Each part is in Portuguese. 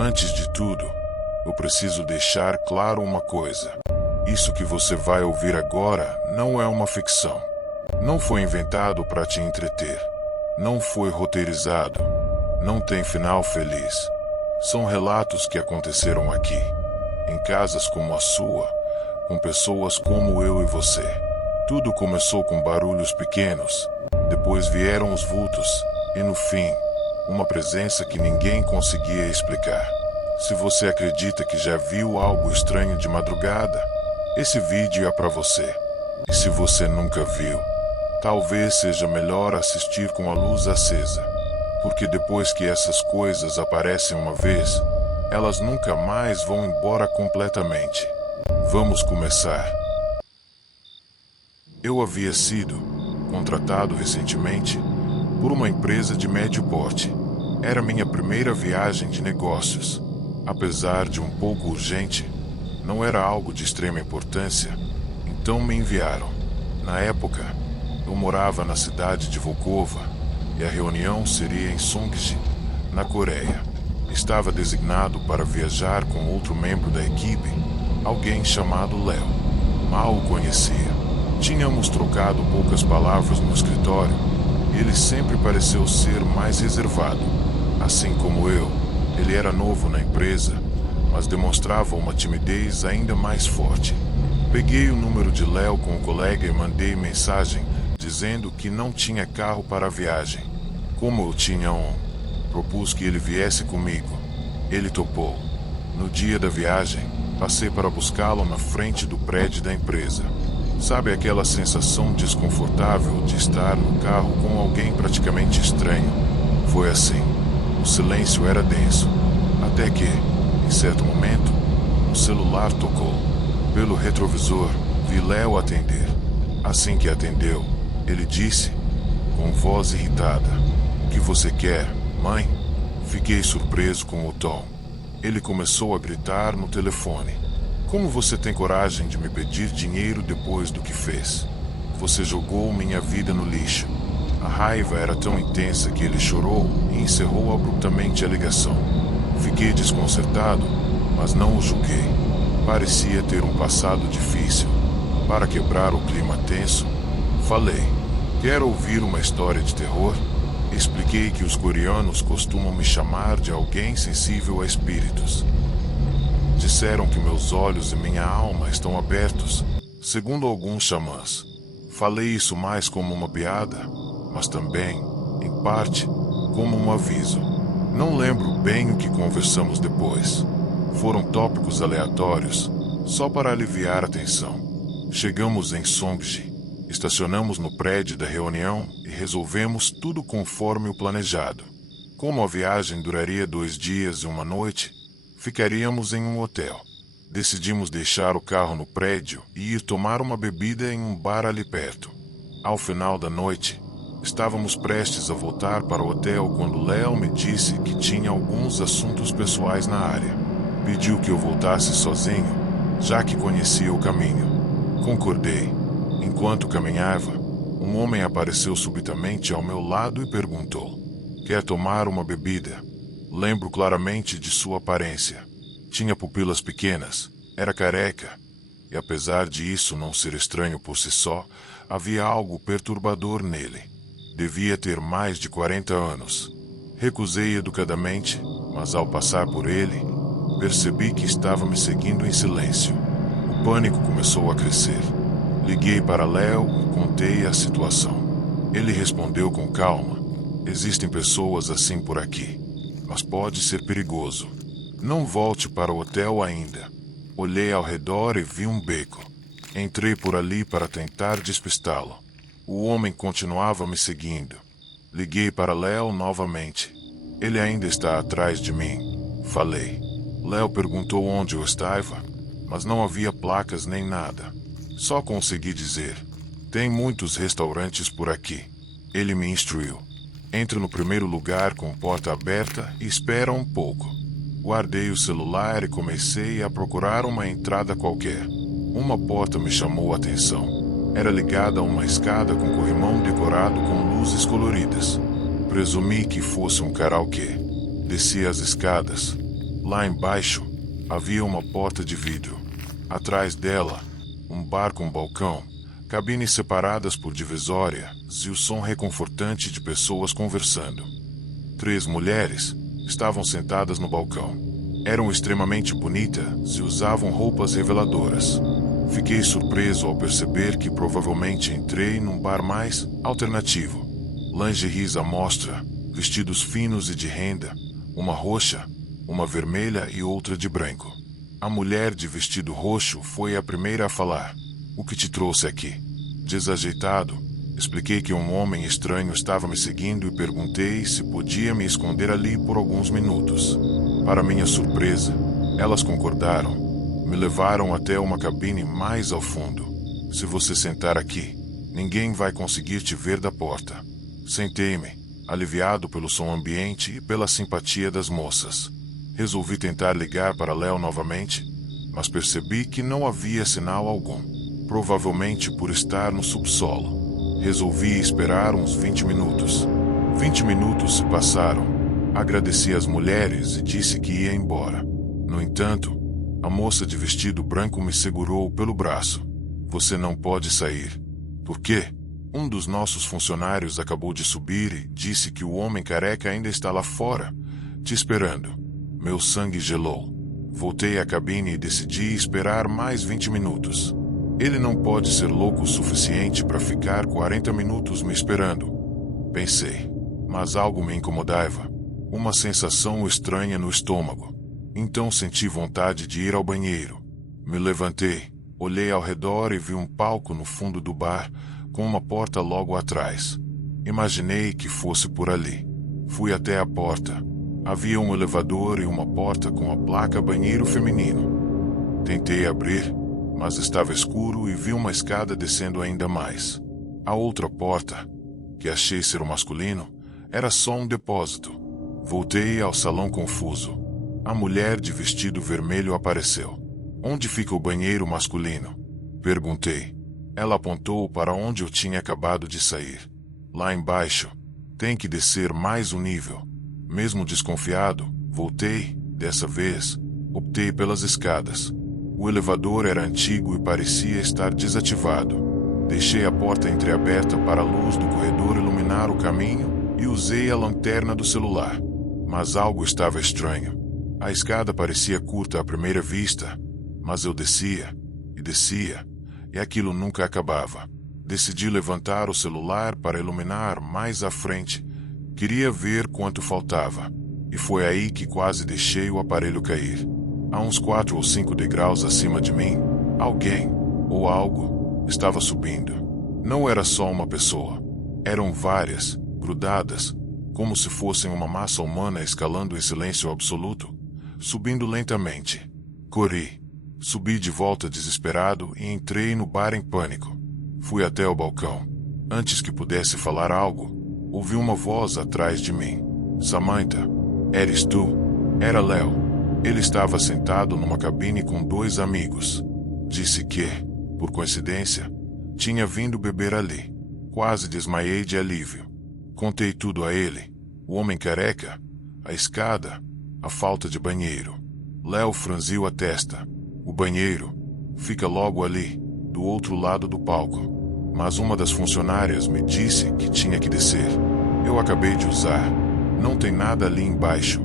Antes de tudo, eu preciso deixar claro uma coisa. Isso que você vai ouvir agora não é uma ficção. Não foi inventado para te entreter. Não foi roteirizado. Não tem final feliz. São relatos que aconteceram aqui, em casas como a sua, com pessoas como eu e você. Tudo começou com barulhos pequenos, depois vieram os vultos, e no fim, uma presença que ninguém conseguia explicar. Se você acredita que já viu algo estranho de madrugada, esse vídeo é para você. E se você nunca viu, talvez seja melhor assistir com a luz acesa, porque depois que essas coisas aparecem uma vez, elas nunca mais vão embora completamente. Vamos começar. Eu havia sido contratado recentemente por uma empresa de médio porte. Era minha primeira viagem de negócios. Apesar de um pouco urgente, não era algo de extrema importância, então me enviaram. Na época, eu morava na cidade de Volkova e a reunião seria em Songji, na Coreia. Estava designado para viajar com outro membro da equipe, alguém chamado Léo. Mal o conhecia. Tínhamos trocado poucas palavras no escritório e ele sempre pareceu ser mais reservado. Assim como eu, ele era novo na empresa, mas demonstrava uma timidez ainda mais forte. Peguei o número de Léo com o colega e mandei mensagem dizendo que não tinha carro para a viagem. Como eu tinha propus que ele viesse comigo. Ele topou. No dia da viagem, passei para buscá-lo na frente do prédio da empresa. Sabe aquela sensação desconfortável de estar no carro com alguém praticamente estranho? Foi assim. O silêncio era denso. Até que, em certo momento, o celular tocou. Pelo retrovisor, vi Léo atender. Assim que atendeu, ele disse, com voz irritada: "O que você quer, mãe?" Fiquei surpreso com o tom. Ele começou a gritar no telefone: "Como você tem coragem de me pedir dinheiro depois do que fez? Você jogou minha vida no lixo." A raiva era tão intensa que ele chorou e encerrou abruptamente a ligação. Fiquei desconcertado, mas não o julguei. Parecia ter um passado difícil. Para quebrar o clima tenso, falei: "Quer ouvir uma história de terror?" Expliquei que os coreanos costumam me chamar de alguém sensível a espíritos. Disseram que meus olhos e minha alma estão abertos, segundo alguns xamãs. Falei isso mais como uma piada, mas também, em parte, como um aviso. Não lembro bem o que conversamos depois. Foram tópicos aleatórios, só para aliviar a tensão. Chegamos em Songji, estacionamos no prédio da reunião e resolvemos tudo conforme o planejado. Como a viagem duraria 2 dias e uma noite, ficaríamos em um hotel. Decidimos deixar o carro no prédio e ir tomar uma bebida em um bar ali perto. Ao final da noite, estávamos prestes a voltar para o hotel quando Léo me disse que tinha alguns assuntos pessoais na área. Pediu que eu voltasse sozinho, já que conhecia o caminho. Concordei. Enquanto caminhava, um homem apareceu subitamente ao meu lado e perguntou: "Quer tomar uma bebida?" Lembro claramente de sua aparência. Tinha pupilas pequenas, era careca, e apesar de isso não ser estranho por si só, havia algo perturbador nele. Devia ter mais de 40 anos. Recusei educadamente, mas ao passar por ele, percebi que estava me seguindo em silêncio. O pânico começou a crescer. Liguei para Léo e contei a situação. Ele respondeu com calma: "Existem pessoas assim por aqui, mas pode ser perigoso. Não volte para o hotel ainda." Olhei ao redor e vi um beco. Entrei por ali para tentar despistá-lo. O homem continuava me seguindo. Liguei para Léo novamente. "Ele ainda está atrás de mim", falei. Léo perguntou onde eu estava, mas não havia placas nem nada. Só consegui dizer: "Tem muitos restaurantes por aqui." Ele me instruiu: "Entre no primeiro lugar com porta aberta e espera um pouco." Guardei o celular e comecei a procurar uma entrada qualquer. Uma porta me chamou a atenção. Era ligada a uma escada com corrimão decorado com luzes coloridas. Presumi que fosse um karaokê. Desci as escadas. Lá embaixo, havia uma porta de vidro. Atrás dela, um bar com balcão, cabines separadas por divisórias e o som reconfortante de pessoas conversando. 3 mulheres estavam sentadas no balcão. Eram extremamente bonitas e usavam roupas reveladoras. Fiquei surpreso ao perceber que provavelmente entrei num bar mais alternativo. Lingeries à mostra, vestidos finos e de renda, uma roxa, uma vermelha e outra de branco. A mulher de vestido roxo foi a primeira a falar. O que te trouxe aqui? Desajeitado, expliquei que um homem estranho estava me seguindo e perguntei se podia me esconder ali por alguns minutos. Para minha surpresa, elas concordaram. Me levaram até uma cabine mais ao fundo. Se você sentar aqui, ninguém vai conseguir te ver da porta. Sentei-me, aliviado pelo som ambiente e pela simpatia das moças. Resolvi tentar ligar para Léo novamente, mas percebi que não havia sinal algum, provavelmente por estar no subsolo. Resolvi esperar uns 20 minutos. 20 minutos se passaram. Agradeci às mulheres e disse que ia embora. No entanto, a moça de vestido branco me segurou pelo braço. Você não pode sair. Por quê? Um dos nossos funcionários acabou de subir e disse que o homem careca ainda está lá fora, te esperando. Meu sangue gelou. Voltei à cabine e decidi esperar mais 20 minutos. Ele não pode ser louco o suficiente para ficar 40 minutos me esperando. Pensei, mas algo me incomodava. Uma sensação estranha no estômago. Então senti vontade de ir ao banheiro. Me levantei, olhei ao redor e vi um palco no fundo do bar, com uma porta logo atrás. Imaginei que fosse por ali. Fui até a porta. Havia um elevador e uma porta com a placa banheiro feminino. Tentei abrir, mas estava escuro e vi uma escada descendo ainda mais. A outra porta, que achei ser o masculino, era só um depósito. Voltei ao salão confuso. A mulher de vestido vermelho apareceu. Onde fica o banheiro masculino? Perguntei. Ela apontou para onde eu tinha acabado de sair. Lá embaixo. Tem que descer mais um nível. Mesmo desconfiado, voltei, dessa vez, optei pelas escadas. O elevador era antigo e parecia estar desativado. Deixei a porta entreaberta para a luz do corredor iluminar o caminho e usei a lanterna do celular. Mas algo estava estranho. A escada parecia curta à primeira vista, mas eu descia, e aquilo nunca acabava. Decidi levantar o celular para iluminar mais à frente. Queria ver quanto faltava, e foi aí que quase deixei o aparelho cair. A uns 4 ou 5 degraus acima de mim, alguém, ou algo, estava subindo. Não era só uma pessoa. Eram várias, grudadas, como se fossem uma massa humana escalando em silêncio absoluto, subindo lentamente. Corri. Subi de volta desesperado e entrei no bar em pânico. Fui até o balcão. Antes que pudesse falar algo, ouvi uma voz atrás de mim. Samantha, eres tu? Era Léo. Ele estava sentado numa cabine com 2 amigos. Disse que, por coincidência, tinha vindo beber ali. Quase desmaiei de alívio. Contei tudo a ele. O homem careca, a escada, a falta de banheiro. Léo franziu a testa. O banheiro fica logo ali, do outro lado do palco. Mas uma das funcionárias me disse que tinha que descer. Eu acabei de usar. Não tem nada ali embaixo.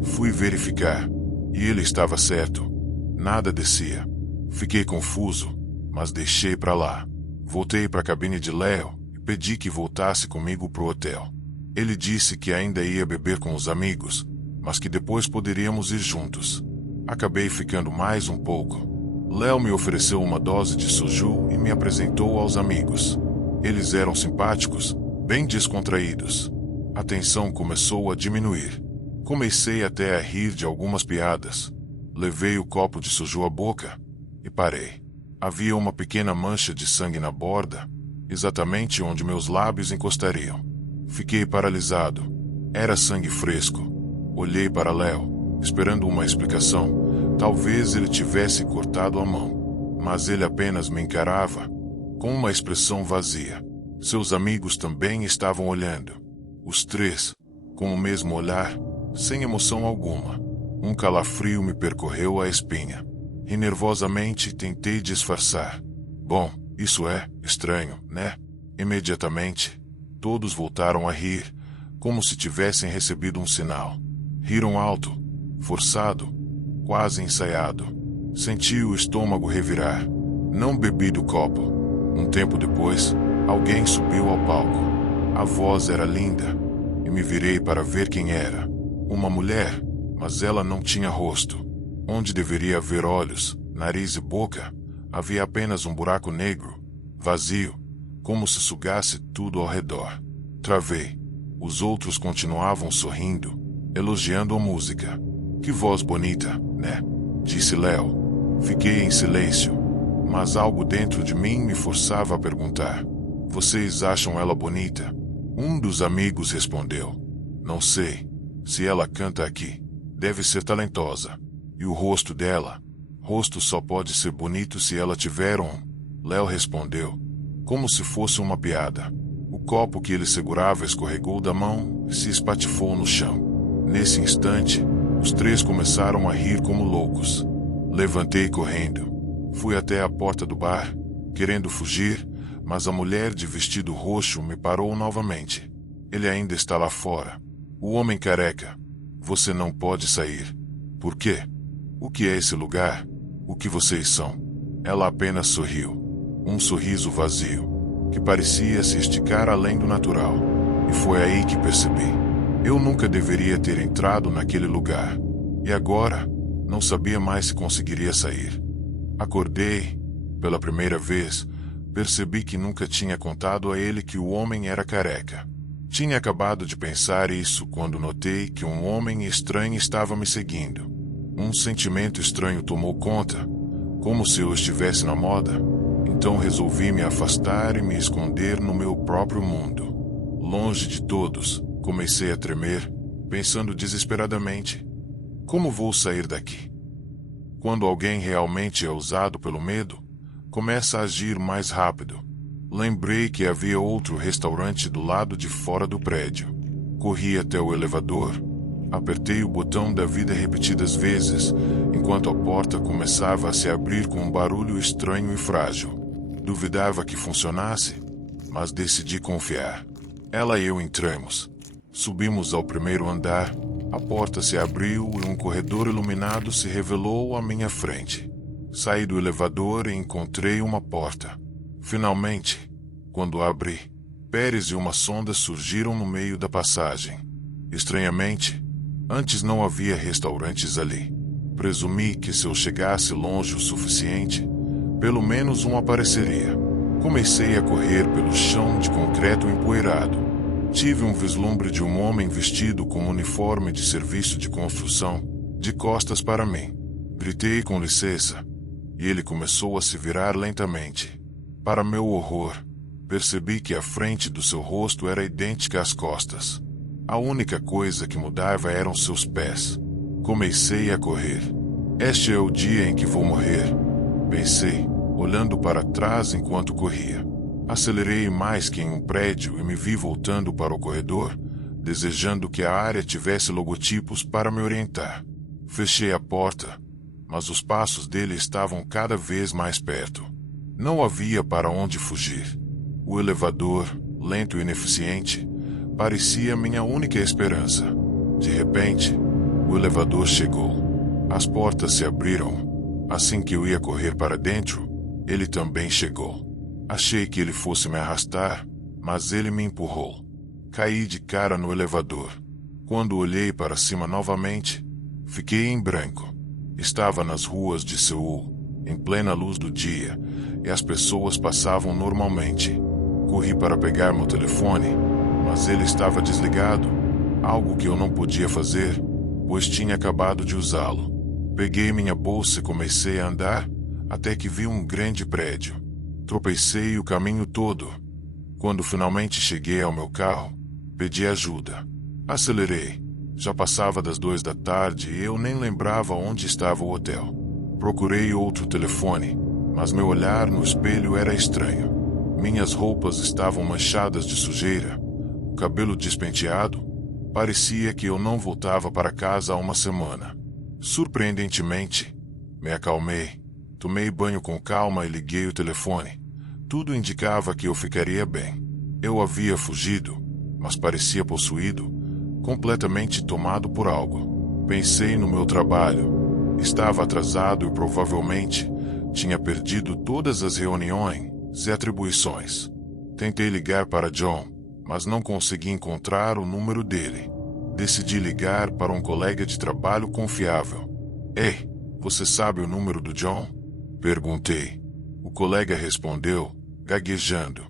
Fui verificar. E ele estava certo. Nada descia. Fiquei confuso, mas deixei pra lá. Voltei para a cabine de Léo e pedi que voltasse comigo pro hotel. Ele disse que ainda ia beber com os amigos, mas que depois poderíamos ir juntos. Acabei ficando mais um pouco. Léo me ofereceu uma dose de soju e me apresentou aos amigos. Eles eram simpáticos, bem descontraídos. A tensão começou a diminuir. Comecei até a rir de algumas piadas. Levei o copo de soju à boca e parei. Havia uma pequena mancha de sangue na borda, exatamente onde meus lábios encostariam. Fiquei paralisado. Era sangue fresco. Olhei para Léo, esperando uma explicação. Talvez ele tivesse cortado a mão, mas ele apenas me encarava, com uma expressão vazia. Seus amigos também estavam olhando. Os 3, com o mesmo olhar, sem emoção alguma. Um calafrio me percorreu a espinha. E nervosamente tentei disfarçar. Bom, isso é estranho, né? Imediatamente, todos voltaram a rir, como se tivessem recebido um sinal. Riram alto, forçado, quase ensaiado. Senti o estômago revirar. Não bebi do copo. Um tempo depois, alguém subiu ao palco. A voz era linda, e me virei para ver quem era. Uma mulher, mas ela não tinha rosto. Onde deveria haver olhos, nariz e boca, havia apenas um buraco negro, vazio, como se sugasse tudo ao redor. Travei. Os outros continuavam sorrindo, elogiando a música. Que voz bonita, né? Disse Léo. Fiquei em silêncio, mas algo dentro de mim me forçava a perguntar. Vocês acham ela bonita? Um dos amigos respondeu. Não sei. Se ela canta aqui, deve ser talentosa. E o rosto dela? Rosto só pode ser bonito se ela tiver um. Léo respondeu, como se fosse uma piada. O copo que ele segurava escorregou da mão e se espatifou no chão. Nesse instante, os três começaram a rir como loucos. Levantei correndo. Fui até a porta do bar, querendo fugir, mas a mulher de vestido roxo me parou novamente. Ele ainda está lá fora. O homem careca. Você não pode sair. Por quê? O que é esse lugar? O que vocês são? Ela apenas sorriu. Um sorriso vazio, que parecia se esticar além do natural. E foi aí que percebi. Eu nunca deveria ter entrado naquele lugar. E agora, não sabia mais se conseguiria sair. Acordei. Pela primeira vez, percebi que nunca tinha contado a ele que o homem era careca. Tinha acabado de pensar isso quando notei que um homem estranho estava me seguindo. Um sentimento estranho tomou conta, como se eu estivesse na moda. Então resolvi me afastar e me esconder no meu próprio mundo. Longe de todos, comecei a tremer, pensando desesperadamente: como vou sair daqui? Quando alguém realmente é usado pelo medo, começa a agir mais rápido. Lembrei que havia outro restaurante do lado de fora do prédio. Corri até o elevador. Apertei o botão da vida repetidas vezes, enquanto a porta começava a se abrir com um barulho estranho e frágil. Duvidava que funcionasse, mas decidi confiar. Ela e eu entramos. Subimos ao primeiro andar, a porta se abriu e um corredor iluminado se revelou à minha frente. Saí do elevador e encontrei uma porta. Finalmente, quando abri, Pérez e uma sonda surgiram no meio da passagem. Estranhamente, antes não havia restaurantes ali. Presumi que se eu chegasse longe o suficiente, pelo menos um apareceria. Comecei a correr pelo chão de concreto empoeirado. Tive um vislumbre de um homem vestido com um uniforme de serviço de construção, de costas para mim. Gritei com licença, e ele começou a se virar lentamente. Para meu horror, percebi que a frente do seu rosto era idêntica às costas. A única coisa que mudava eram seus pés. Comecei a correr. Este é o dia em que vou morrer, pensei, olhando para trás enquanto corria. Acelerei mais que em um prédio e me vi voltando para o corredor, desejando que a área tivesse logotipos para me orientar. Fechei a porta, mas os passos dele estavam cada vez mais perto. Não havia para onde fugir. O elevador, lento e ineficiente, parecia minha única esperança. De repente, o elevador chegou. As portas se abriram. Assim que eu ia correr para dentro, ele também chegou. Achei que ele fosse me arrastar, mas ele me empurrou. Caí de cara no elevador. Quando olhei para cima novamente, fiquei em branco. Estava nas ruas de Seul, em plena luz do dia, e as pessoas passavam normalmente. Corri para pegar meu telefone, mas ele estava desligado, algo que eu não podia fazer, pois tinha acabado de usá-lo. Peguei minha bolsa e comecei a andar, até que vi um grande prédio. Tropecei o caminho todo. Quando finalmente cheguei ao meu carro, pedi ajuda. Acelerei. Já passava das 2 da tarde e eu nem lembrava onde estava o hotel. Procurei outro telefone, mas meu olhar no espelho era estranho. Minhas roupas estavam manchadas de sujeira, o cabelo despenteado. Parecia que eu não voltava para casa há uma semana. Surpreendentemente, me acalmei, tomei banho com calma e liguei o telefone. Tudo indicava que eu ficaria bem. Eu havia fugido, mas parecia possuído, completamente tomado por algo. Pensei no meu trabalho. Estava atrasado e provavelmente tinha perdido todas as reuniões e atribuições. Tentei ligar para John, mas não consegui encontrar o número dele. Decidi ligar para um colega de trabalho confiável. Ei, você sabe o número do John? Perguntei. O colega respondeu, gaguejando.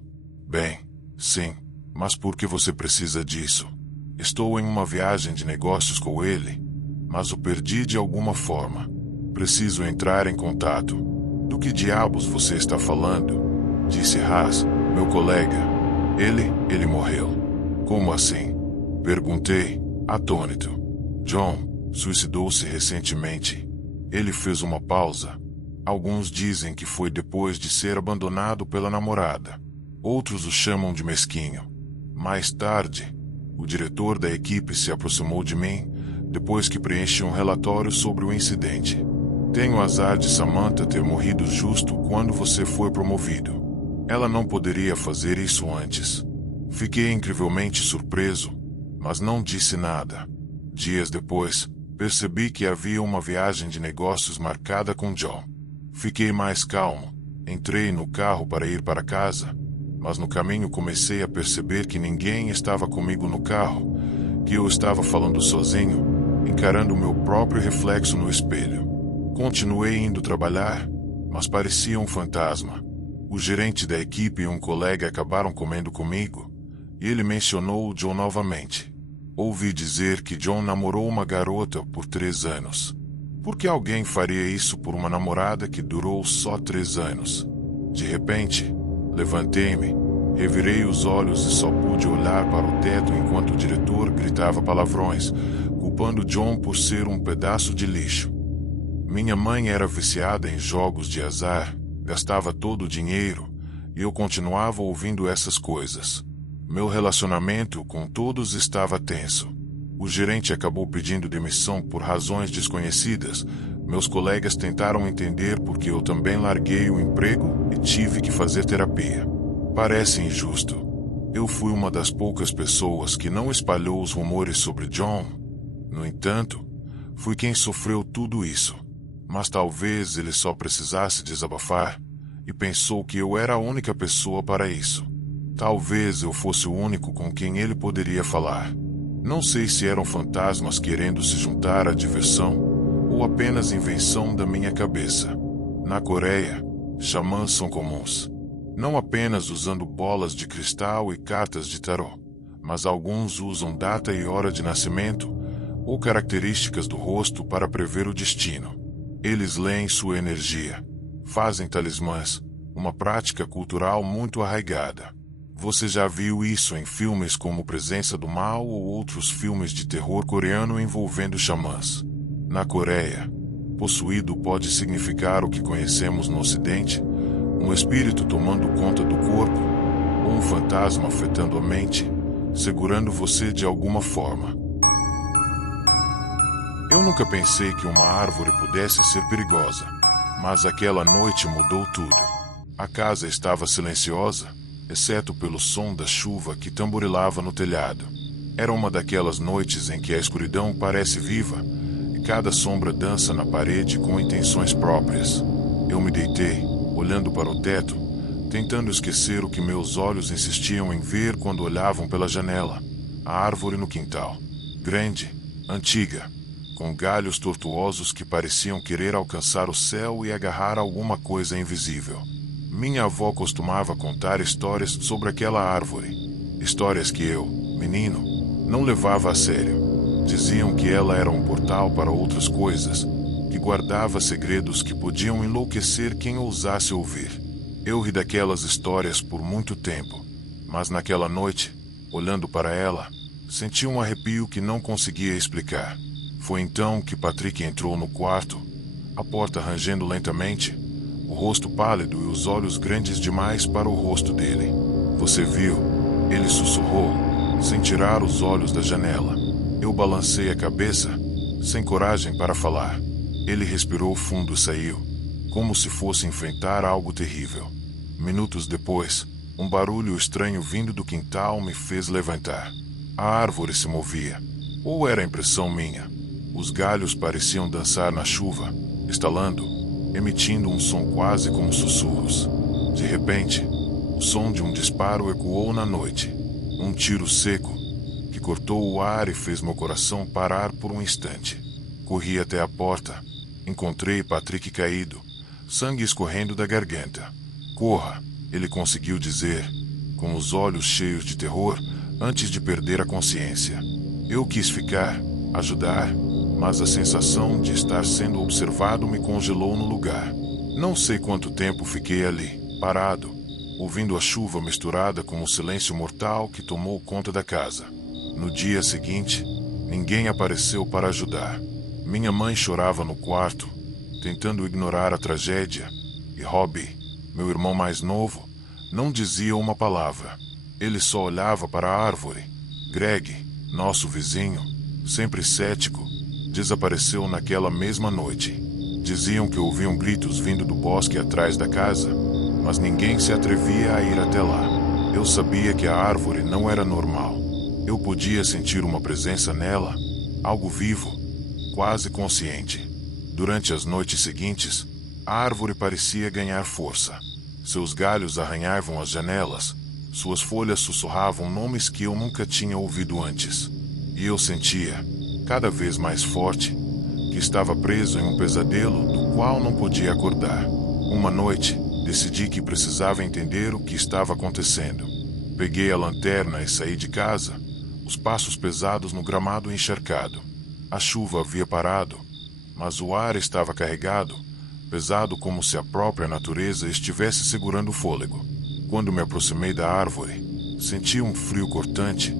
Bem, sim, mas por que você precisa disso? Estou em uma viagem de negócios com ele, mas o perdi de alguma forma. Preciso entrar em contato. Do que diabos você está falando? Disse Haas, meu colega. Ele morreu. Como assim? Perguntei, atônito. John suicidou-se recentemente. Ele fez uma pausa. Alguns dizem que foi depois de ser abandonado pela namorada. Outros o chamam de mesquinho. Mais tarde, o diretor da equipe se aproximou de mim depois que preenchi um relatório sobre o incidente. Tenho azar de Samantha ter morrido justo quando você foi promovido. Ela não poderia fazer isso antes. Fiquei incrivelmente surpreso, mas não disse nada. Dias depois, percebi que havia uma viagem de negócios marcada com John. Fiquei mais calmo. Entrei no carro para ir para casa, mas no caminho comecei a perceber que ninguém estava comigo no carro, que eu estava falando sozinho, encarando o meu próprio reflexo no espelho. Continuei indo trabalhar, mas parecia um fantasma. O gerente da equipe e um colega acabaram comendo comigo, e ele mencionou John novamente. Ouvi dizer que John namorou uma garota por 3 anos. Por que alguém faria isso por uma namorada que durou só 3 anos? De repente, levantei-me, revirei os olhos e só pude olhar para o teto enquanto o diretor gritava palavrões, culpando John por ser um pedaço de lixo. Minha mãe era viciada em jogos de azar, gastava todo o dinheiro, e eu continuava ouvindo essas coisas. Meu relacionamento com todos estava tenso. O gerente acabou pedindo demissão por razões desconhecidas. Meus colegas tentaram entender por que eu também larguei o emprego e tive que fazer terapia. Parece injusto. Eu fui uma das poucas pessoas que não espalhou os rumores sobre John. No entanto, fui quem sofreu tudo isso. Mas talvez ele só precisasse desabafar e pensou que eu era a única pessoa para isso. Talvez eu fosse o único com quem ele poderia falar. Não sei se eram fantasmas querendo se juntar à diversão ou apenas invenção da minha cabeça. Na Coreia, xamãs são comuns. Não apenas usando bolas de cristal e cartas de tarô, mas alguns usam data e hora de nascimento ou características do rosto para prever o destino. Eles leem sua energia, fazem talismãs, uma prática cultural muito arraigada. Você já viu isso em filmes como Presença do Mal ou outros filmes de terror coreano envolvendo xamãs. Na Coreia, possuído pode significar o que conhecemos no Ocidente, um espírito tomando conta do corpo, ou um fantasma afetando a mente, segurando você de alguma forma. Eu nunca pensei que uma árvore pudesse ser perigosa, mas aquela noite mudou tudo. A casa estava silenciosa, exceto pelo som da chuva que tamborilava no telhado. Era uma daquelas noites em que a escuridão parece viva e cada sombra dança na parede com intenções próprias. Eu me deitei, olhando para o teto, tentando esquecer o que meus olhos insistiam em ver quando olhavam pela janela. A árvore no quintal. Grande, antiga, com galhos tortuosos que pareciam querer alcançar o céu e agarrar alguma coisa invisível. Minha avó costumava contar histórias sobre aquela árvore. Histórias que eu, menino, não levava a sério. Diziam que ela era um portal para outras coisas, que guardava segredos que podiam enlouquecer quem ousasse ouvir. Eu ri daquelas histórias por muito tempo, mas naquela noite, olhando para ela, senti um arrepio que não conseguia explicar. Foi então que Patrick entrou no quarto, a porta rangendo lentamente, o rosto pálido e os olhos grandes demais para o rosto dele. Você viu? Ele sussurrou, sem tirar os olhos da janela. Eu balancei a cabeça, sem coragem para falar. Ele respirou fundo e saiu, como se fosse enfrentar algo terrível. Minutos depois, um barulho estranho vindo do quintal me fez levantar. A árvore se movia. Ou era impressão minha? Os galhos pareciam dançar na chuva, estalando, emitindo um som quase como sussurros. De repente, o som de um disparo ecoou na noite. Um tiro seco, que cortou o ar e fez meu coração parar por um instante. Corri até a porta. Encontrei Patrick caído, sangue escorrendo da garganta. "Corra", ele conseguiu dizer, com os olhos cheios de terror, antes de perder a consciência. Eu quis ficar, ajudar, mas a sensação de estar sendo observado me congelou no lugar. Não sei quanto tempo fiquei ali, parado, ouvindo a chuva misturada com o silêncio mortal que tomou conta da casa. No dia seguinte, ninguém apareceu para ajudar. Minha mãe chorava no quarto, tentando ignorar a tragédia, e Robbie, meu irmão mais novo, não dizia uma palavra. Ele só olhava para a árvore. Greg, nosso vizinho, sempre cético, desapareceu naquela mesma noite. Diziam que ouviam gritos vindo do bosque atrás da casa, mas ninguém se atrevia a ir até lá. Eu sabia que a árvore não era normal. Eu podia sentir uma presença nela, algo vivo, quase consciente. Durante as noites seguintes, a árvore parecia ganhar força. Seus galhos arranhavam as janelas, suas folhas sussurravam nomes que eu nunca tinha ouvido antes. E eu sentia, cada vez mais forte, que estava preso em um pesadelo do qual não podia acordar. Uma noite, decidi que precisava entender o que estava acontecendo. Peguei a lanterna e saí de casa, os passos pesados no gramado encharcado. A chuva havia parado, mas o ar estava carregado, pesado como se a própria natureza estivesse segurando o fôlego. Quando me aproximei da árvore, senti um frio cortante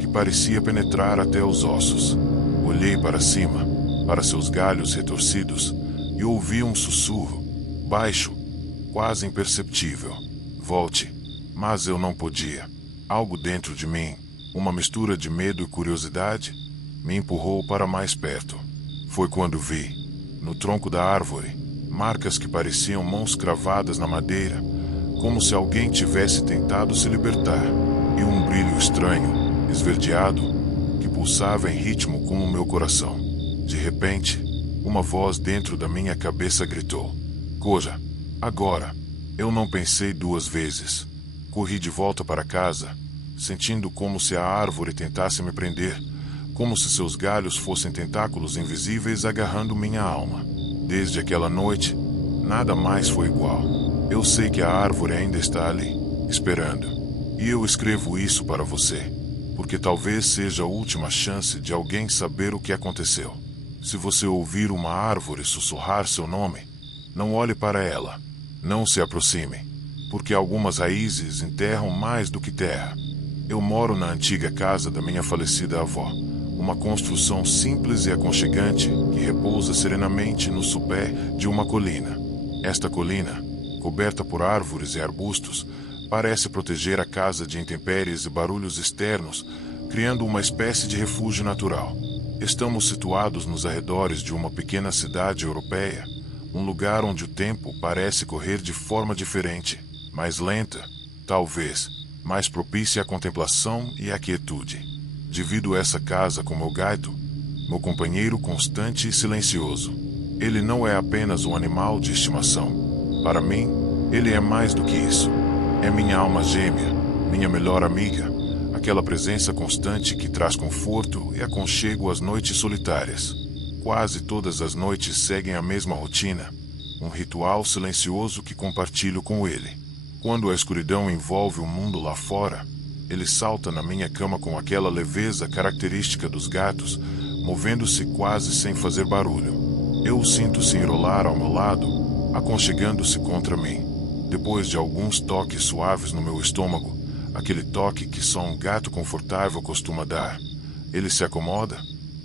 que parecia penetrar até os ossos. Olhei para cima, para seus galhos retorcidos, e ouvi um sussurro, baixo, quase imperceptível. "Volte." Mas eu não podia. Algo dentro de mim, uma mistura de medo e curiosidade, me empurrou para mais perto. Foi quando vi, no tronco da árvore, marcas que pareciam mãos cravadas na madeira, como se alguém tivesse tentado se libertar, e um brilho estranho, esverdeado, que pulsava em ritmo com o meu coração. De repente, uma voz dentro da minha cabeça gritou: "Corra, agora!" Eu não pensei duas vezes. Corri de volta para casa, sentindo como se a árvore tentasse me prender, como se seus galhos fossem tentáculos invisíveis agarrando minha alma. Desde aquela noite, nada mais foi igual. Eu sei que a árvore ainda está ali, esperando. E eu escrevo isso para você, porque talvez seja a última chance de alguém saber o que aconteceu. Se você ouvir uma árvore sussurrar seu nome, não olhe para ela. Não se aproxime, porque algumas raízes enterram mais do que terra. Eu moro na antiga casa da minha falecida avó, uma construção simples e aconchegante que repousa serenamente no sopé de uma colina. Esta colina, coberta por árvores e arbustos, parece proteger a casa de intempéries e barulhos externos, criando uma espécie de refúgio natural. Estamos situados nos arredores de uma pequena cidade europeia, um lugar onde o tempo parece correr de forma diferente, mais lenta, talvez, mais propícia à contemplação e à quietude. Divido essa casa com meu gato, meu companheiro constante e silencioso. Ele não é apenas um animal de estimação. Para mim, ele é mais do que isso. É minha alma gêmea, minha melhor amiga, aquela presença constante que traz conforto e aconchego às noites solitárias. Quase todas as noites seguem a mesma rotina, um ritual silencioso que compartilho com ele. Quando a escuridão envolve o mundo lá fora, ele salta na minha cama com aquela leveza característica dos gatos, movendo-se quase sem fazer barulho. Eu o sinto se enrolar ao meu lado, aconchegando-se contra mim. Depois de alguns toques suaves no meu estômago, aquele toque que só um gato confortável costuma dar, ele se acomoda,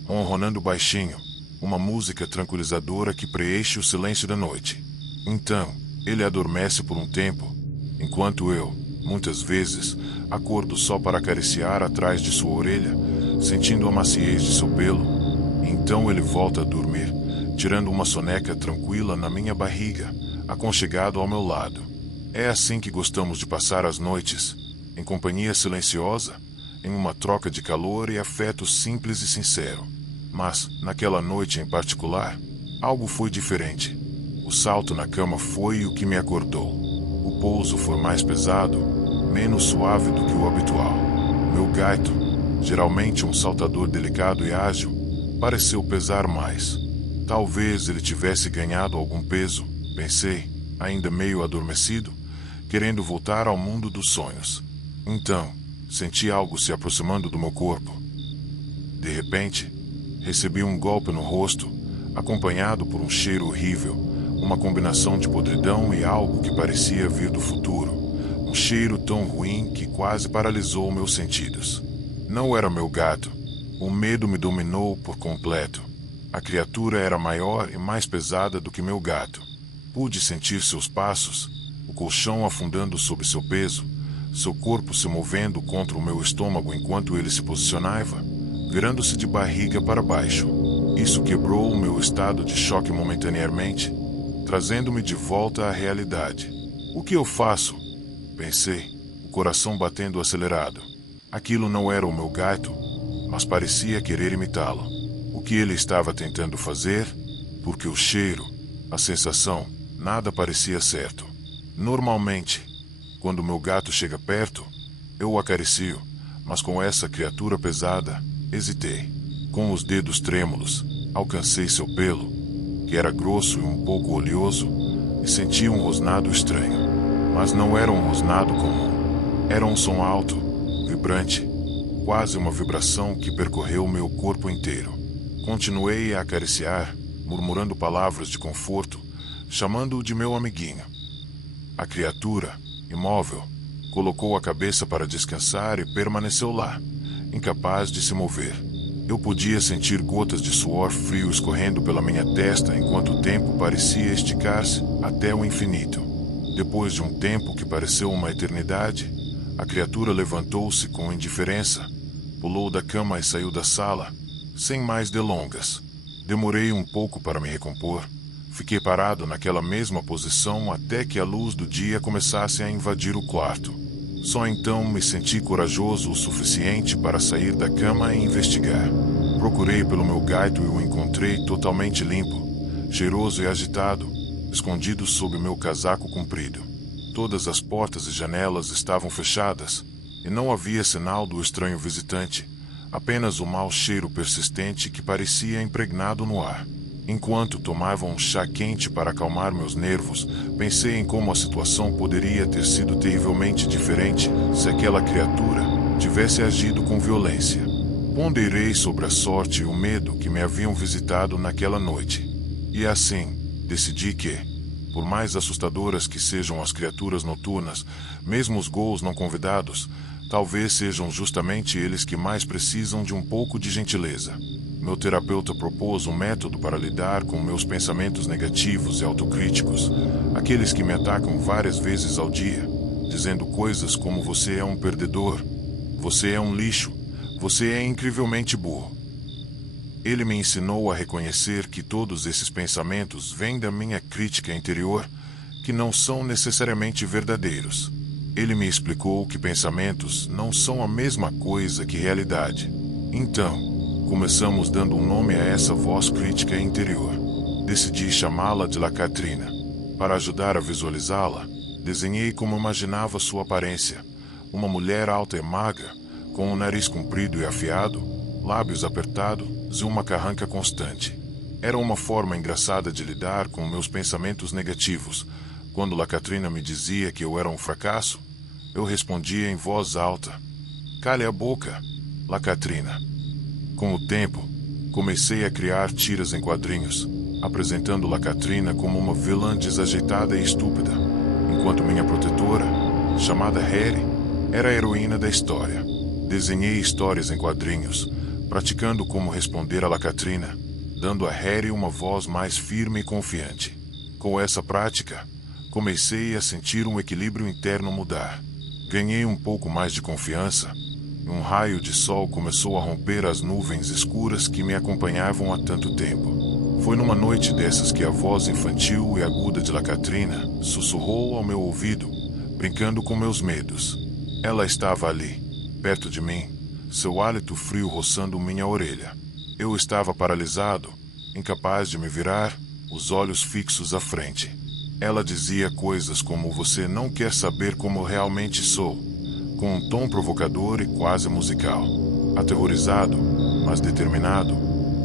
ronronando baixinho, uma música tranquilizadora que preenche o silêncio da noite. Então, ele adormece por um tempo, enquanto eu, muitas vezes, acordo só para acariciar atrás de sua orelha, sentindo a maciez de seu pelo, Então ele volta a dormir, tirando uma soneca tranquila na minha barriga, aconchegado ao meu lado. É assim que gostamos de passar as noites, em companhia silenciosa, em uma troca de calor e afeto simples e sincero. Mas, naquela noite em particular, algo foi diferente. O salto na cama foi o que me acordou. O pouso foi mais pesado, menos suave do que o habitual. Meu gato, geralmente um saltador delicado e ágil, pareceu pesar mais. Talvez ele tivesse ganhado algum peso, pensei, ainda meio adormecido, querendo voltar ao mundo dos sonhos. Então, senti algo se aproximando do meu corpo. De repente, recebi um golpe no rosto, acompanhado por um cheiro horrível, uma combinação de podridão e algo que parecia vir do futuro. Um cheiro tão ruim que quase paralisou meus sentidos. Não era meu gato. O medo me dominou por completo. A criatura era maior e mais pesada do que meu gato. Pude sentir seus passos, o colchão afundando sob seu peso, seu corpo se movendo contra o meu estômago enquanto ele se posicionava, virando-se de barriga para baixo. Isso quebrou o meu estado de choque momentaneamente, trazendo-me de volta à realidade. O que eu faço? Pensei, o coração batendo acelerado. Aquilo não era o meu gato, mas parecia querer imitá-lo. O que ele estava tentando fazer? Porque o cheiro, a sensação, nada parecia certo. Normalmente, quando meu gato chega perto, eu o acaricio, mas com essa criatura pesada, hesitei. Com os dedos trêmulos, alcancei seu pelo, que era grosso e um pouco oleoso, e senti um rosnado estranho. Mas não era um rosnado comum. Era um som alto, vibrante, quase uma vibração que percorreu meu corpo inteiro. Continuei a acariciar, murmurando palavras de conforto, chamando-o de meu amiguinho. A criatura, imóvel, colocou a cabeça para descansar e permaneceu lá, incapaz de se mover. Eu podia sentir gotas de suor frio escorrendo pela minha testa enquanto o tempo parecia esticar-se até o infinito. Depois de um tempo que pareceu uma eternidade, a criatura levantou-se com indiferença, pulou da cama e saiu da sala, sem mais delongas. Demorei um pouco para me recompor. Fiquei parado naquela mesma posição até que a luz do dia começasse a invadir o quarto. Só então me senti corajoso o suficiente para sair da cama e investigar. Procurei pelo meu gato e o encontrei totalmente limpo, cheiroso e agitado, escondido sob meu casaco comprido. Todas as portas e janelas estavam fechadas, e não havia sinal do estranho visitante, apenas o mau cheiro persistente que parecia impregnado no ar. Enquanto tomava um chá quente para acalmar meus nervos, pensei em como a situação poderia ter sido terrivelmente diferente se aquela criatura tivesse agido com violência. Ponderei sobre a sorte e o medo que me haviam visitado naquela noite. E assim, decidi que, por mais assustadoras que sejam as criaturas noturnas, mesmo os ghouls não convidados, talvez sejam justamente eles que mais precisam de um pouco de gentileza. Meu terapeuta propôs um método para lidar com meus pensamentos negativos e autocríticos, aqueles que me atacam várias vezes ao dia, dizendo coisas como você é um perdedor, você é um lixo, você é incrivelmente burro. Ele me ensinou a reconhecer que todos esses pensamentos vêm da minha crítica interior, que não são necessariamente verdadeiros. Ele me explicou que pensamentos não são a mesma coisa que realidade. Então, começamos dando um nome a essa voz crítica interior. Decidi chamá-la de Lacatrina. Para ajudar a visualizá-la, desenhei como imaginava sua aparência. Uma mulher alta e magra, com um nariz comprido e afiado, lábios apertados e uma carranca constante. Era uma forma engraçada de lidar com meus pensamentos negativos. Quando Lacatrina me dizia que eu era um fracasso, eu respondia em voz alta: "Cale a boca, Lacatrina." Com o tempo, comecei a criar tiras em quadrinhos, apresentando Lacatrina como uma vilã desajeitada e estúpida, enquanto minha protetora, chamada Harry, era a heroína da história. Desenhei histórias em quadrinhos, praticando como responder a Lacatrina, dando a Harry uma voz mais firme e confiante. Com essa prática, comecei a sentir um equilíbrio interno mudar. Ganhei um pouco mais de confiança, e um raio de sol começou a romper as nuvens escuras que me acompanhavam há tanto tempo. Foi numa noite dessas que a voz infantil e aguda de Lacatrina sussurrou ao meu ouvido, brincando com meus medos. Ela estava ali, perto de mim, seu hálito frio roçando minha orelha. Eu estava paralisado, incapaz de me virar, os olhos fixos à frente. Ela dizia coisas como "você não quer saber como eu realmente sou", com um tom provocador e quase musical. Aterrorizado, mas determinado,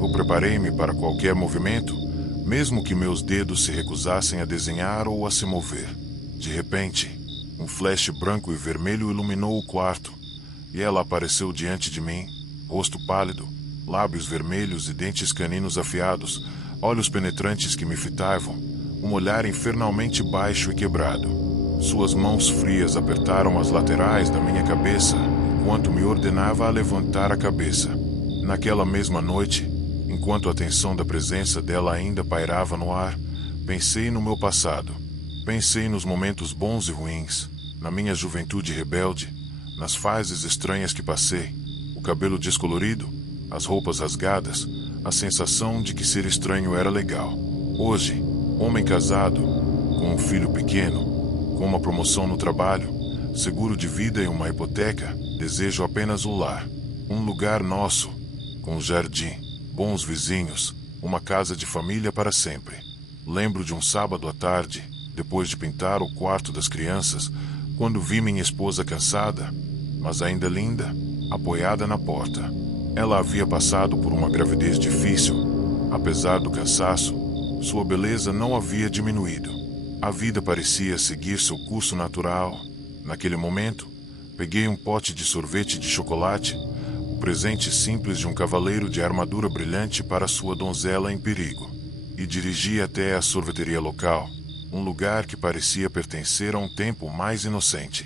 eu preparei-me para qualquer movimento, mesmo que meus dedos se recusassem a desenhar ou a se mover. De repente, um flash branco e vermelho iluminou o quarto, e ela apareceu diante de mim, rosto pálido, lábios vermelhos e dentes caninos afiados, olhos penetrantes que me fitavam, um olhar infernalmente baixo e quebrado. Suas mãos frias apertaram as laterais da minha cabeça, enquanto me ordenava a levantar a cabeça. Naquela mesma noite, enquanto a tensão da presença dela ainda pairava no ar, pensei no meu passado. Pensei nos momentos bons e ruins, na minha juventude rebelde, nas fases estranhas que passei, o cabelo descolorido, as roupas rasgadas, a sensação de que ser estranho era legal. Hoje, homem casado, com um filho pequeno, com uma promoção no trabalho, seguro de vida e uma hipoteca, desejo apenas o lar. Um lugar nosso, com jardim, bons vizinhos, uma casa de família para sempre. Lembro de um sábado à tarde, depois de pintar o quarto das crianças, quando vi minha esposa cansada, mas ainda linda, apoiada na porta. Ela havia passado por uma gravidez difícil. Apesar do cansaço, sua beleza não havia diminuído. A vida parecia seguir seu curso natural. Naquele momento, peguei um pote de sorvete de chocolate, o presente simples de um cavaleiro de armadura brilhante para sua donzela em perigo, e dirigi até a sorveteria local, um lugar que parecia pertencer a um tempo mais inocente.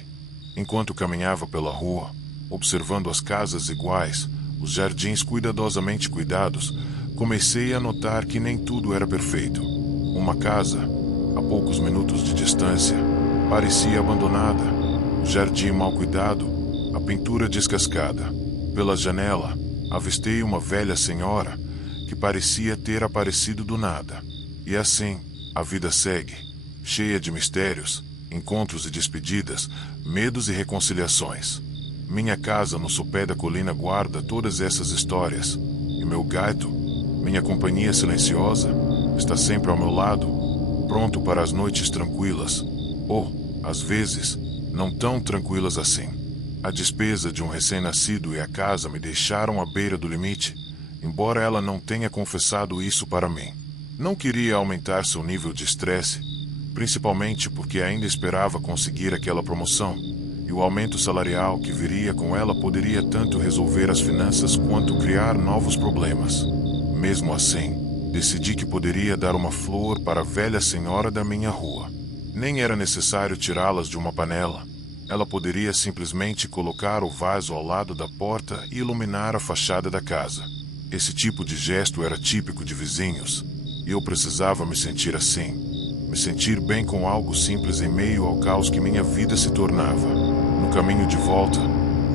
Enquanto caminhava pela rua, observando as casas iguais, os jardins cuidadosamente cuidados, comecei a notar que nem tudo era perfeito. Uma casa, a poucos minutos de distância, parecia abandonada, o jardim mal cuidado, a pintura descascada. Pela janela, avistei uma velha senhora que parecia ter aparecido do nada. E assim, a vida segue, cheia de mistérios, encontros e despedidas, medos e reconciliações. Minha casa no sopé da colina guarda todas essas histórias, e meu gato, minha companhia silenciosa, está sempre ao meu lado, pronto para as noites tranquilas, ou, às vezes, não tão tranquilas assim. A despesa de um recém-nascido e a casa me deixaram à beira do limite, embora ela não tenha confessado isso para mim. Não queria aumentar seu nível de estresse, principalmente porque ainda esperava conseguir aquela promoção, e o aumento salarial que viria com ela poderia tanto resolver as finanças quanto criar novos problemas. Mesmo assim, decidi que poderia dar uma flor para a velha senhora da minha rua. Nem era necessário tirá-las de uma panela. Ela poderia simplesmente colocar o vaso ao lado da porta e iluminar a fachada da casa. Esse tipo de gesto era típico de vizinhos, e eu precisava me sentir assim. Me sentir bem com algo simples em meio ao caos que minha vida se tornava. No caminho de volta,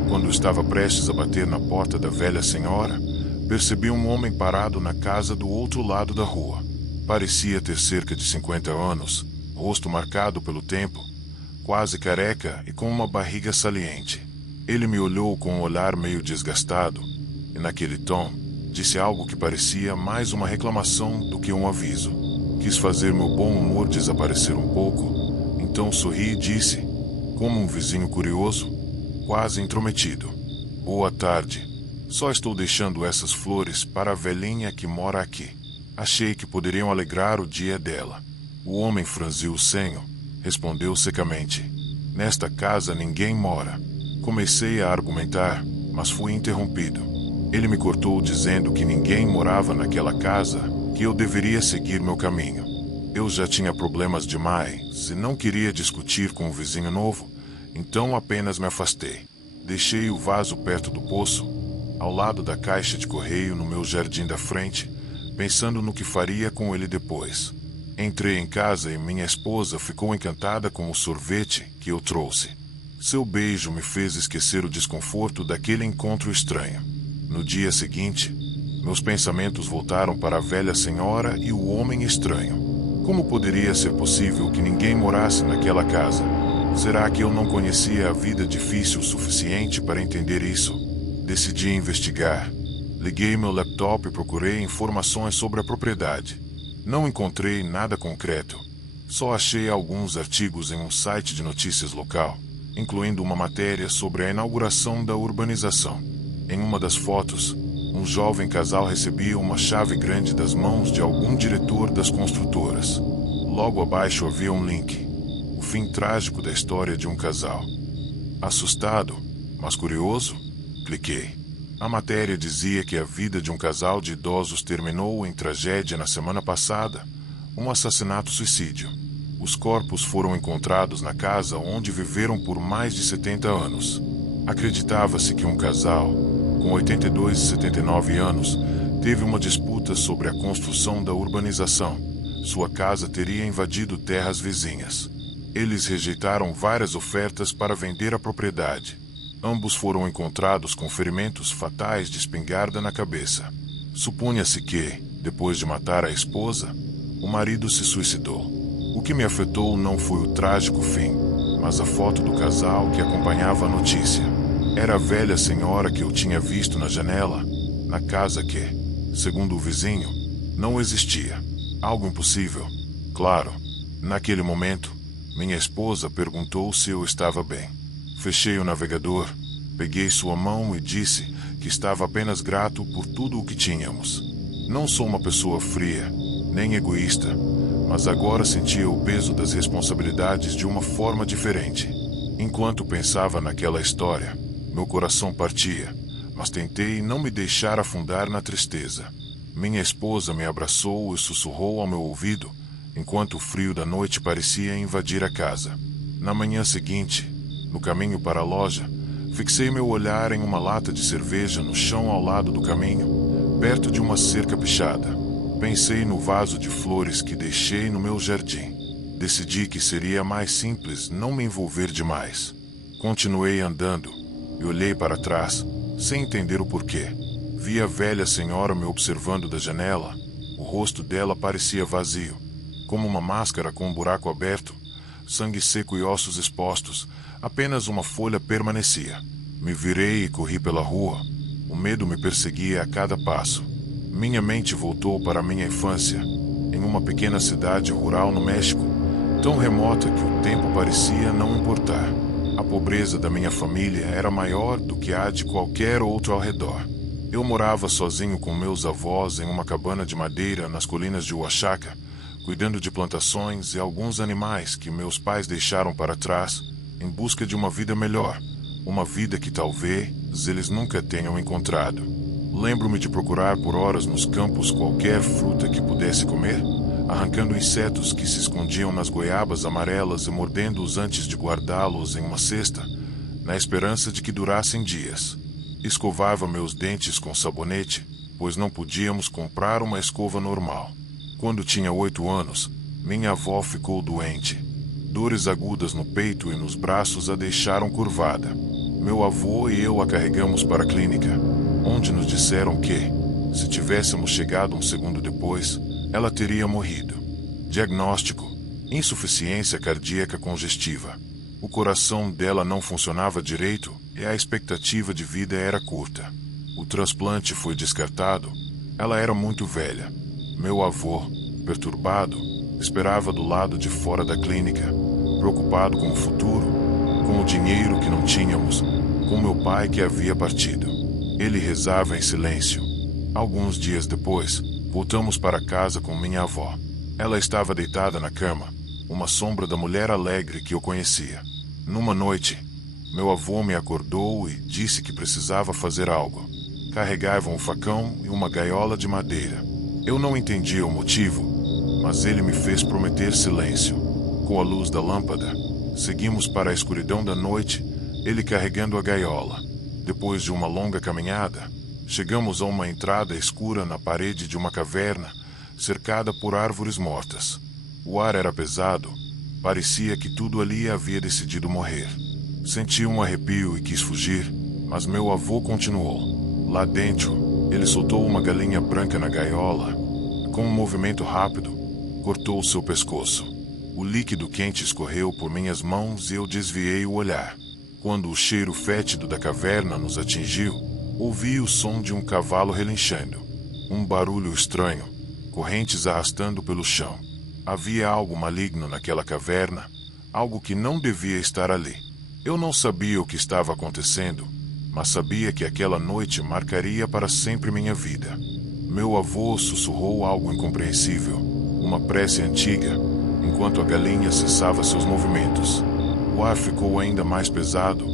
quando estava prestes a bater na porta da velha senhora, percebi um homem parado na casa do outro lado da rua. Parecia ter cerca de 50 anos, rosto marcado pelo tempo, quase careca e com uma barriga saliente. Ele me olhou com um olhar meio desgastado, e naquele tom, disse algo que parecia mais uma reclamação do que um aviso. Quis fazer meu bom humor desaparecer um pouco, então sorri e disse, como um vizinho curioso, quase intrometido: "Boa tarde. Só estou deixando essas flores para a velhinha que mora aqui. Achei que poderiam alegrar o dia dela." O homem franziu o senho, respondeu secamente: "Nesta casa ninguém mora." Comecei a argumentar, mas fui interrompido. Ele me cortou dizendo que ninguém morava naquela casa, que eu deveria seguir meu caminho. Eu já tinha problemas demais e não queria discutir com o vizinho novo, então apenas me afastei. Deixei o vaso perto do poço, ao lado da caixa de correio no meu jardim da frente, pensando no que faria com ele depois. Entrei em casa e minha esposa ficou encantada com o sorvete que eu trouxe. Seu beijo me fez esquecer o desconforto daquele encontro estranho. No dia seguinte, meus pensamentos voltaram para a velha senhora e o homem estranho. Como poderia ser possível que ninguém morasse naquela casa? Será que eu não conhecia a vida difícil o suficiente para entender isso? Decidi investigar. Liguei meu laptop e procurei informações sobre a propriedade. Não encontrei nada concreto. Só achei alguns artigos em um site de notícias local, incluindo uma matéria sobre a inauguração da urbanização. Em uma das fotos, um jovem casal recebia uma chave grande das mãos de algum diretor das construtoras. Logo abaixo havia um link: o fim trágico da história de um casal. Assustado, mas curioso, cliquei. A matéria dizia que a vida de um casal de idosos terminou em tragédia na semana passada, um assassinato-suicídio. Os corpos foram encontrados na casa onde viveram por mais de 70 anos. Acreditava-se que um casal, com 82 e 79 anos, teve uma disputa sobre a construção da urbanização. Sua casa teria invadido terras vizinhas. Eles rejeitaram várias ofertas para vender a propriedade. Ambos foram encontrados com ferimentos fatais de espingarda na cabeça. Supunha-se que, depois de matar a esposa, o marido se suicidou. O que me afetou não foi o trágico fim, mas a foto do casal que acompanhava a notícia. Era a velha senhora que eu tinha visto na janela, na casa que, segundo o vizinho, não existia. Algo impossível. Claro, naquele momento, minha esposa perguntou se eu estava bem. Fechei o navegador, peguei sua mão e disse que estava apenas grato por tudo o que tínhamos. Não sou uma pessoa fria, nem egoísta, mas agora sentia o peso das responsabilidades de uma forma diferente. Enquanto pensava naquela história, meu coração partia, mas tentei não me deixar afundar na tristeza. Minha esposa me abraçou e sussurrou ao meu ouvido, enquanto o frio da noite parecia invadir a casa. Na manhã seguinte, no caminho para a loja, fixei meu olhar em uma lata de cerveja no chão ao lado do caminho, perto de uma cerca pichada. Pensei no vaso de flores que deixei no meu jardim. Decidi que seria mais simples não me envolver demais. Continuei andando e olhei para trás, sem entender o porquê. Vi a velha senhora me observando da janela. O rosto dela parecia vazio, como uma máscara com um buraco aberto, sangue seco e ossos expostos. Apenas uma folha permanecia. Me virei e corri pela rua. O medo me perseguia a cada passo. Minha mente voltou para a minha infância, em uma pequena cidade rural no México, tão remota que o tempo parecia não importar. A pobreza da minha família era maior do que a de qualquer outro ao redor. Eu morava sozinho com meus avós em uma cabana de madeira nas colinas de Oaxaca, cuidando de plantações e alguns animais que meus pais deixaram para trás, em busca de uma vida melhor, uma vida que talvez eles nunca tenham encontrado. Lembro-me de procurar por horas nos campos qualquer fruta que pudesse comer, arrancando insetos que se escondiam nas goiabas amarelas e mordendo-os antes de guardá-los em uma cesta, na esperança de que durassem dias. Escovava meus dentes com sabonete, pois não podíamos comprar uma escova normal. Quando tinha 8 anos, minha avó ficou doente. Dores agudas no peito e nos braços a deixaram curvada. Meu avô e eu a carregamos para a clínica, onde nos disseram que, se tivéssemos chegado um segundo depois, ela teria morrido. Diagnóstico: insuficiência cardíaca congestiva. O coração dela não funcionava direito e a expectativa de vida era curta. O transplante foi descartado. Ela era muito velha. Meu avô, perturbado, esperava do lado de fora da clínica, preocupado com o futuro, com o dinheiro que não tínhamos, com meu pai que havia partido. Ele rezava em silêncio. Alguns dias depois, voltamos para casa com minha avó. Ela estava deitada na cama, uma sombra da mulher alegre que eu conhecia. Numa noite, meu avô me acordou e disse que precisava fazer algo. Carregava um facão e uma gaiola de madeira. Eu não entendia o motivo, mas ele me fez prometer silêncio. Com a luz da lâmpada, seguimos para a escuridão da noite, ele carregando a gaiola. Depois de uma longa caminhada, chegamos a uma entrada escura na parede de uma caverna, cercada por árvores mortas. O ar era pesado, parecia que tudo ali havia decidido morrer. Senti um arrepio e quis fugir, mas meu avô continuou. Lá dentro, ele soltou uma galinha branca na gaiola e, com um movimento rápido, cortou seu pescoço. O líquido quente escorreu por minhas mãos e eu desviei o olhar. Quando o cheiro fétido da caverna nos atingiu, ouvi o som de um cavalo relinchando. Um barulho estranho, correntes arrastando pelo chão. Havia algo maligno naquela caverna, algo que não devia estar ali. Eu não sabia o que estava acontecendo, mas sabia que aquela noite marcaria para sempre minha vida. Meu avô sussurrou algo incompreensível, uma prece antiga, enquanto a galinha cessava seus movimentos. O ar ficou ainda mais pesado,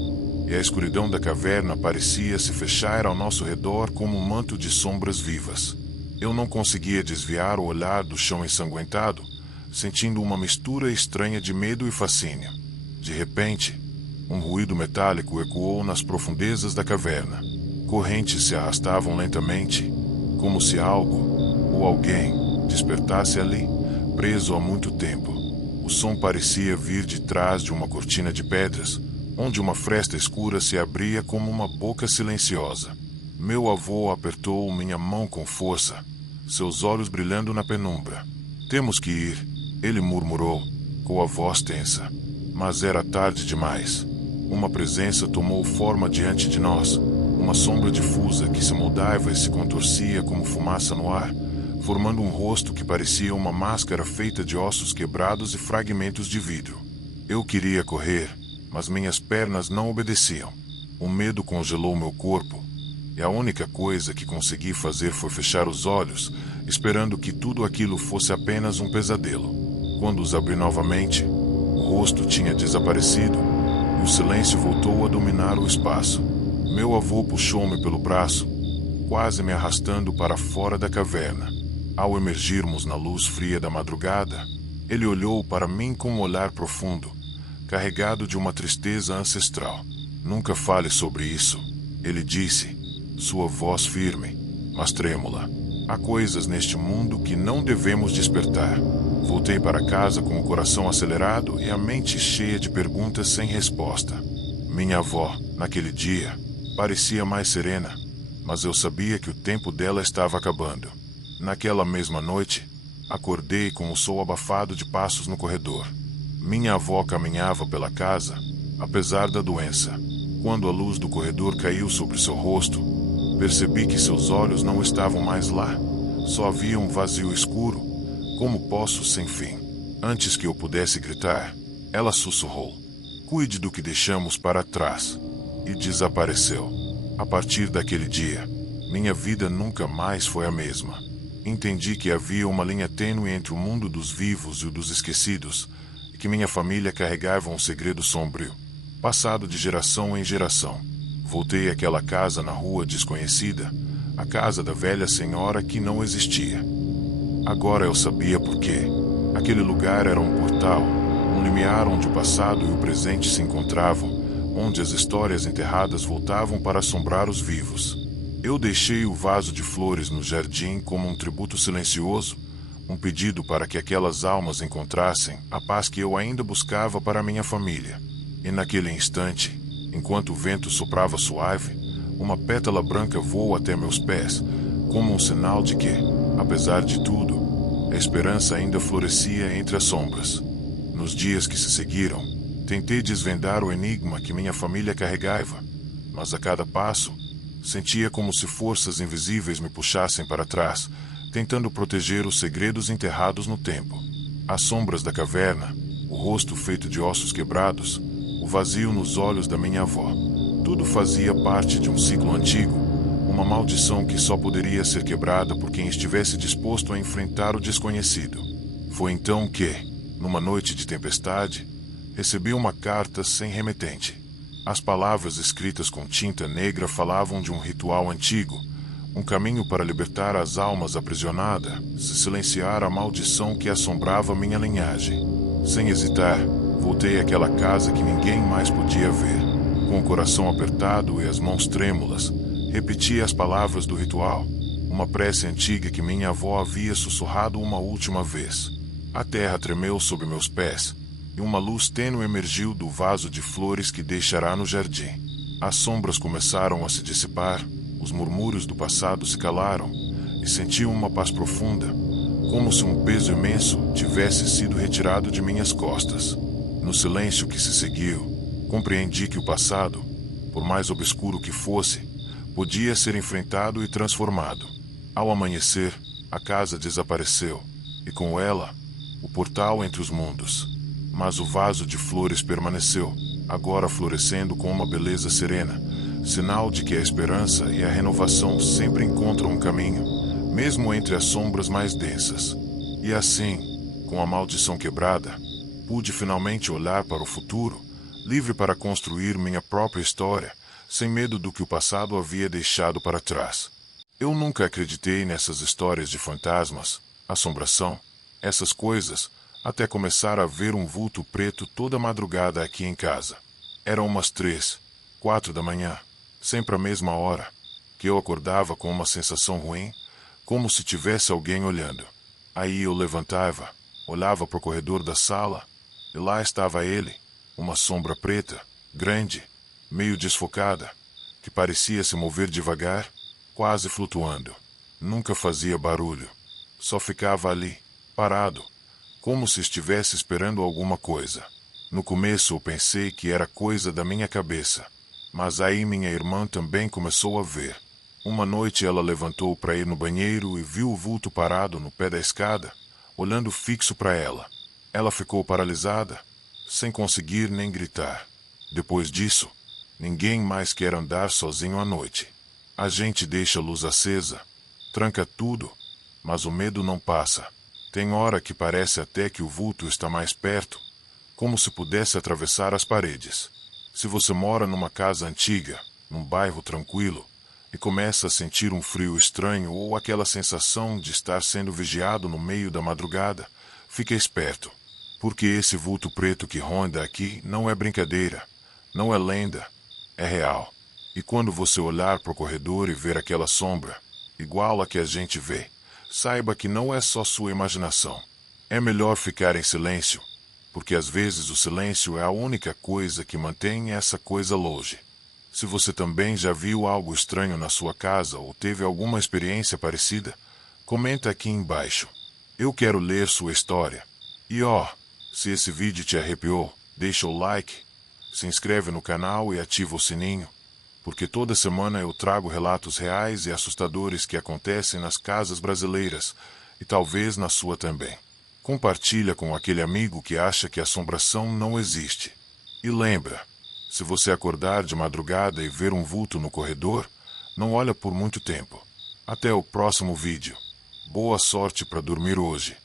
e a escuridão da caverna parecia se fechar ao nosso redor como um manto de sombras vivas. Eu não conseguia desviar o olhar do chão ensanguentado, sentindo uma mistura estranha de medo e fascínio. De repente, um ruído metálico ecoou nas profundezas da caverna. Correntes se arrastavam lentamente, como se algo, ou alguém, despertasse ali, preso há muito tempo. O som parecia vir de trás de uma cortina de pedras, onde uma fresta escura se abria como uma boca silenciosa. Meu avô apertou minha mão com força, seus olhos brilhando na penumbra. "Temos que ir", ele murmurou, com a voz tensa. Mas era tarde demais. Uma presença tomou forma diante de nós, uma sombra difusa que se moldava e se contorcia como fumaça no ar, formando um rosto que parecia uma máscara feita de ossos quebrados e fragmentos de vidro. Eu queria correr, mas minhas pernas não obedeciam. O medo congelou meu corpo, e a única coisa que consegui fazer foi fechar os olhos, esperando que tudo aquilo fosse apenas um pesadelo. Quando os abri novamente, o rosto tinha desaparecido, e o silêncio voltou a dominar o espaço. Meu avô puxou-me pelo braço, quase me arrastando para fora da caverna. Ao emergirmos na luz fria da madrugada, ele olhou para mim com um olhar profundo, carregado de uma tristeza ancestral. "Nunca fale sobre isso", ele disse, sua voz firme, mas trêmula. "Há coisas neste mundo que não devemos despertar." Voltei para casa com o coração acelerado e a mente cheia de perguntas sem resposta. Minha avó, naquele dia, parecia mais serena, mas eu sabia que o tempo dela estava acabando. Naquela mesma noite, acordei com o som abafado de passos no corredor. Minha avó caminhava pela casa, apesar da doença. Quando a luz do corredor caiu sobre seu rosto, percebi que seus olhos não estavam mais lá. Só havia um vazio escuro, como poços sem fim. Antes que eu pudesse gritar, ela sussurrou: "Cuide do que deixamos para trás." E desapareceu. A partir daquele dia, minha vida nunca mais foi a mesma. Entendi que havia uma linha tênue entre o mundo dos vivos e o dos esquecidos, e que minha família carregava um segredo sombrio, passado de geração em geração. Voltei àquela casa na rua desconhecida, a casa da velha senhora que não existia. Agora eu sabia por quê. Aquele lugar era um portal, um limiar onde o passado e o presente se encontravam, onde as histórias enterradas voltavam para assombrar os vivos. Eu deixei o vaso de flores no jardim como um tributo silencioso, um pedido para que aquelas almas encontrassem a paz que eu ainda buscava para minha família. E naquele instante, enquanto o vento soprava suave, uma pétala branca voou até meus pés, como um sinal de que, apesar de tudo, a esperança ainda florescia entre as sombras. Nos dias que se seguiram, tentei desvendar o enigma que minha família carregava, mas a cada passo, sentia como se forças invisíveis me puxassem para trás, tentando proteger os segredos enterrados no tempo. As sombras da caverna, o rosto feito de ossos quebrados, o vazio nos olhos da minha avó. Tudo fazia parte de um ciclo antigo, uma maldição que só poderia ser quebrada por quem estivesse disposto a enfrentar o desconhecido. Foi então que, numa noite de tempestade, recebi uma carta sem remetente. As palavras escritas com tinta negra falavam de um ritual antigo, um caminho para libertar as almas aprisionadas, se silenciar a maldição que assombrava minha linhagem. Sem hesitar, voltei àquela casa que ninguém mais podia ver. Com o coração apertado e as mãos trêmulas, repeti as palavras do ritual, uma prece antiga que minha avó havia sussurrado uma última vez. A terra tremeu sob meus pés, e uma luz tênue emergiu do vaso de flores que deixará no jardim. As sombras começaram a se dissipar, os murmúrios do passado se calaram, e senti uma paz profunda, como se um peso imenso tivesse sido retirado de minhas costas. No silêncio que se seguiu, compreendi que o passado, por mais obscuro que fosse, podia ser enfrentado e transformado. Ao amanhecer, a casa desapareceu, e com ela, o portal entre os mundos. Mas o vaso de flores permaneceu, agora florescendo com uma beleza serena, sinal de que a esperança e a renovação sempre encontram um caminho, mesmo entre as sombras mais densas. E assim, com a maldição quebrada, pude finalmente olhar para o futuro, livre para construir minha própria história, sem medo do que o passado havia deixado para trás. Eu nunca acreditei nessas histórias de fantasmas, assombração, essas coisas, até começar a ver um vulto preto toda madrugada aqui em casa. Eram umas 3, 4 da manhã, sempre a mesma hora, que eu acordava com uma sensação ruim, como se tivesse alguém olhando. Aí eu levantava, olhava para o corredor da sala, e lá estava ele, uma sombra preta, grande, meio desfocada, que parecia se mover devagar, quase flutuando. Nunca fazia barulho, só ficava ali, parado, como se estivesse esperando alguma coisa. No começo eu pensei que era coisa da minha cabeça, mas aí minha irmã também começou a ver. Uma noite ela levantou para ir no banheiro e viu o vulto parado no pé da escada, olhando fixo para ela. Ela ficou paralisada, sem conseguir nem gritar. Depois disso, ninguém mais quer andar sozinho à noite. A gente deixa a luz acesa, tranca tudo, mas o medo não passa. Tem hora que parece até que o vulto está mais perto, como se pudesse atravessar as paredes. Se você mora numa casa antiga, num bairro tranquilo, e começa a sentir um frio estranho ou aquela sensação de estar sendo vigiado no meio da madrugada, fique esperto, porque esse vulto preto que ronda aqui não é brincadeira, não é lenda, é real. E quando você olhar para o corredor e ver aquela sombra, igual a que a gente vê, saiba que não é só sua imaginação. É melhor ficar em silêncio, porque às vezes o silêncio é a única coisa que mantém essa coisa longe. Se você também já viu algo estranho na sua casa ou teve alguma experiência parecida, comenta aqui embaixo. Eu quero ler sua história. E se esse vídeo te arrepiou, deixa o like, se inscreve no canal e ativa o sininho, porque toda semana eu trago relatos reais e assustadores que acontecem nas casas brasileiras e talvez na sua também. Compartilha com aquele amigo que acha que assombração não existe. E lembra, se você acordar de madrugada e ver um vulto no corredor, não olha por muito tempo. Até o próximo vídeo. Boa sorte para dormir hoje.